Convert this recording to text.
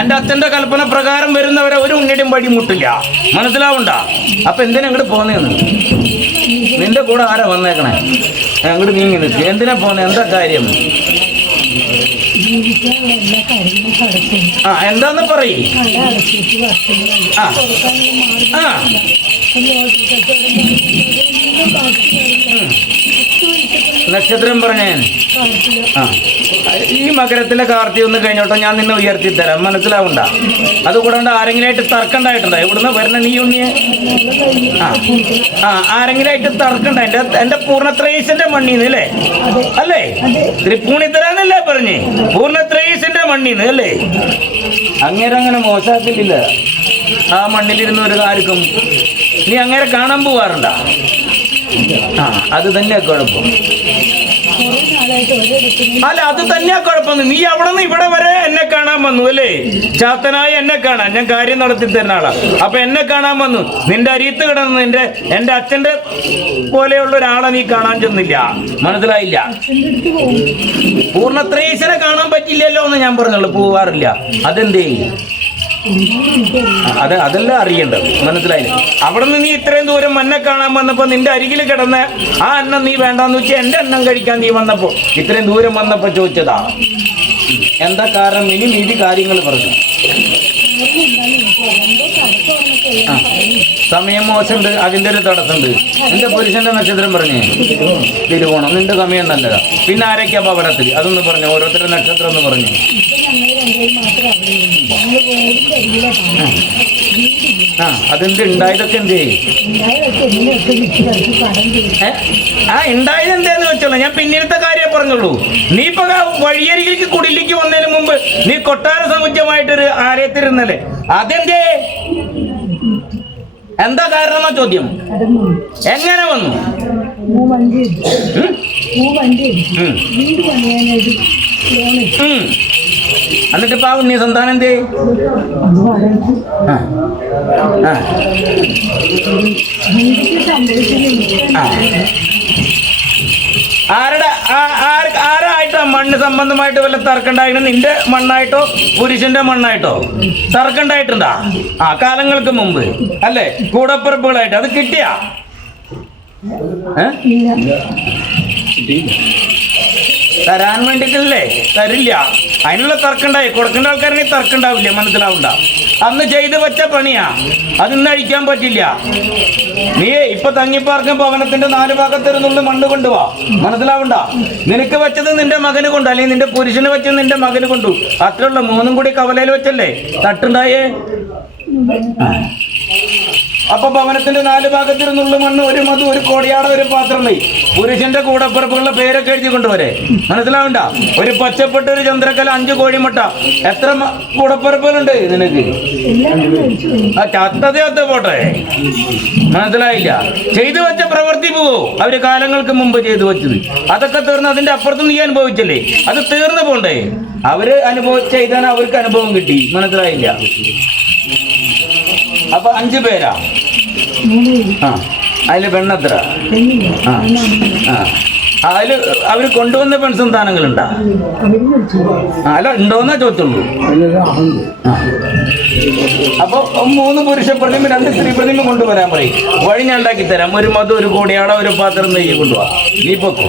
എന്റെ അച്ഛന്റെ കൽപ്പന പ്രകാരം വരുന്നവരെ ഒരു ഉണ്ണിയുടെയും വഴി മുട്ടില്ല മനസ്സിലാവണ്ട? അപ്പൊ എന്തിനാ ഇങ്ങോട്ട് പോകുന്നതെന്ന് നിന്റെ കൂടെ ആരാ വന്നേക്കണേ? അങ്ങോട്ട് നീങ്ങി നിൽക്കുക എന്തിനാ പോന്നെ? എന്താ കാര്യം? ആ എന്താന്ന് പറയ്. ആ. ആ. നക്ഷത്രം പറഞ്ഞേ. ആ. ഈ മകരത്തിലെ കാർത്തി ഒന്ന് കഴിഞ്ഞോട്ടോ ഞാൻ നിന്നെ ഉയർത്തി തരാം മനസ്സിലാവണ്ട. അതുകൂടാണ്ട് ആരെങ്കിലായിട്ട് തർക്കണ്ടായിട്ടുണ്ടോ ഇവിടുന്ന് വരണ നീ ഉണ്ണിയെ? ആ. ആ ആരെങ്കിലായിട്ട് തർക്കണ്ട എന്റെ എന്റെ പൂർണത്രയീശന്റെ മണ്ണീന്ന് അല്ലേ? അല്ലേ? തൃപ്പൂണിത്തരാന്നല്ലേ പറഞ്ഞേ? പൂർണത്രയീശന്റെ മണ്ണീന്ന് അല്ലേ? അങ്ങേരങ്ങനെ മോശമാക്കില്ല ആ മണ്ണിലിരുന്ന് ഒരു ആർക്കും നീ അങ്ങനെ കാണാൻ പോവാറുണ്ടോ? ആ അത് തന്നെയാ കുഴപ്പം. അല്ല അത് തന്നെയാ കുഴപ്പം. നീ അവിടെ നിന്ന് ഇവിടെ വരെ എന്നെ കാണാൻ വന്നു അല്ലേ? ചാത്തനായി എന്നെ കാണാൻ. ഞാൻ കാര്യം നടത്തി തരുന്ന ആളാ. അപ്പൊ എന്നെ കാണാൻ വന്നു. നിന്റെ അരിയത്ത് കിടന്ന് നിന്റെ എന്റെ അച്ഛന്റെ പോലെയുള്ള ഒരാളെ നീ കാണാൻ ചെന്നില്ല. മനസ്സിലായില്ല? പൂർണത്രേശനെ കാണാൻ പറ്റില്ലല്ലോ എന്ന് ഞാൻ പറഞ്ഞുള്ളൂ. പോവാറില്ല. അതെന്തേ? അത് അതല്ല അറിയേണ്ടത്. മനസ്സിലായി അവിടെ നിന്ന് നീ ഇത്രയും ദൂരം മന്നെ കാണാൻ വന്നപ്പോ നിന്റെ അരികിൽ കിടന്ന് ആ അന്നം നീ വേണ്ടെന്ന് വെച്ചാൽ എന്റെ അന്നം കഴിക്കാൻ നീ വന്നപ്പോ ഇത്രയും ദൂരം വന്നപ്പോ ചോദിച്ചതാ. എന്താ കാരണം? ഇനി നീതി കാര്യങ്ങൾ പറഞ്ഞു. ആ. സമയം മോശമുണ്ട് അതിന്റെ ഒരു തടസ്സമുണ്ട്. എന്റെ പുരുഷന്റെ നക്ഷത്രം പറഞ്ഞേ? തിരുവോണം. നിന്റെ സമയം നല്ലതാ. പിന്നെ ആരൊക്കെയാ പവനത്തിൽ അതൊന്ന് പറഞ്ഞു. ഓരോരുത്തരുടെ നക്ഷത്രം ഒന്ന് പറഞ്ഞു. ആ അതെന്ത് ഉണ്ടായതൊക്കെ എന്തേ? ആ ഉണ്ടായത് എന്താന്ന് വെച്ചോളൂ. ഞാൻ പിന്നീടത്തെ കാര്യം പറഞ്ഞുള്ളൂ. നീ ഇപ്പൊ വഴിയരികിലേക്ക് കുടിലേക്ക് വന്നതിന് മുമ്പ് നീ കൊട്ടാര സമുച്ചമായിട്ടൊരു ആലയത്തിരുന്നല്ലേ അതെന്തേ? എന്താ കാരണം ചോദ്യം? എങ്ങനെ വന്നു. എന്നിട്ട് ഇപ്പൊ ഉണ്ണി സന്താനം എന്തേ. ആരുടെ? ആ- മണ്ണ് സംബന്ധമായിട്ട് വല്ല തർക്കണ്ടായിരുന്നു നിന്റെ മണ്ണായിട്ടോ പുരുഷന്റെ മണ്ണായിട്ടോ തർക്കണ്ടായിട്ടുണ്ടാ ആ കാലങ്ങൾക്ക് മുമ്പ്. അല്ലേ? കൂടപ്പുറപ്പുകളായിട്ട്. അത് കിട്ടിയാ? ഏ? തരാൻ വേണ്ടിയിട്ടല്ലേ തരില്ല. അതിനുള്ള തർക്കണ്ടായി കൊടുക്കേണ്ട ആൾക്കാരെ തർക്കണ്ടാവില്ല മനസ്സിലാവണ്ട. അന്ന് ചെയ്ത് വെച്ച പണിയാ. അത് ഇന്ന് അഴിക്കാൻ പറ്റില്ല. നീ ഇപ്പൊ തങ്ങിപ്പാർക്കും ഭവനത്തിന്റെ നാല് ഭാഗത്തിരുന്നുള്ള മണ്ണ് കൊണ്ടുവാ. മനസ്സിലാവണ്ട? നിനക്ക് വെച്ചത് നിന്റെ മകന് കൊണ്ടു അല്ലെങ്കിൽ നിന്റെ പുരുഷന് വെച്ചത് നിന്റെ മകന് കൊണ്ടു. അത്രയുള്ള മൂന്നും കൂടി കവലയിൽ വെച്ചല്ലേ? തട്ടുണ്ടായേ? അപ്പൊ ഭവനത്തിന്റെ നാല് ഭാഗത്തിരുന്നുള്ള മണ്ണ് ഒരു മധു ഒരു കോടിയാട ഒരു പാത്രമേ പുരുഷന്റെ കൂടപ്പിറപ്പുകളുടെ പേരൊക്കെ എഴുതി കൊണ്ടുവരെ. മനസ്സിലാവണ്ട? ഒരു പച്ചപ്പെട്ട ഒരു ചന്ദ്രക്കല അഞ്ച് കോഴിമുട്ട. എത്ര കൂടപ്പുറപ്പുകളുണ്ട് നിനക്ക്? ആ ചത്തത് ചത്ത പോട്ടെ. മനസ്സിലായില്ല? ചെയ്തു വെച്ച പ്രവൃത്തി പോവോ? അവർ കാലങ്ങൾക്ക് മുമ്പ് ചെയ്തു വെച്ചത്. അതൊക്കെ തീർന്ന് അതിന്റെ അപ്പുറത്ത് നീ അനുഭവിച്ചല്ലേ? അത് തീർന്നു പോണ്ടേ? അവർ അനുഭവിച്ച ചെയ്താൽ അവർക്ക് അനുഭവം കിട്ടി. മനസ്സിലായില്ല? അപ്പൊ അഞ്ചു പേര്. ആ. അതിൽ പെണ്ണത്ര. ആ. ആ. അതിൽ അവർ കൊണ്ടുവന്ന പെൺസന്താനങ്ങളുണ്ടാ അല്ല ഉണ്ടോന്നാ ചോദിച്ചുള്ളൂ ആ. അപ്പൊ മൂന്ന് പുരുഷ പ്രതിമ രണ്ട് സ്ത്രീ പ്രതിമ കൊണ്ടുവരാൻ പറയും. വഴി ഞാൻ ഉണ്ടാക്കി തരാം ഒരു മധു ഒരു കോടിയാട ഒരു പാത്രം നെയ്യ് കൊണ്ടുപോവാ നീ പൊക്കോ?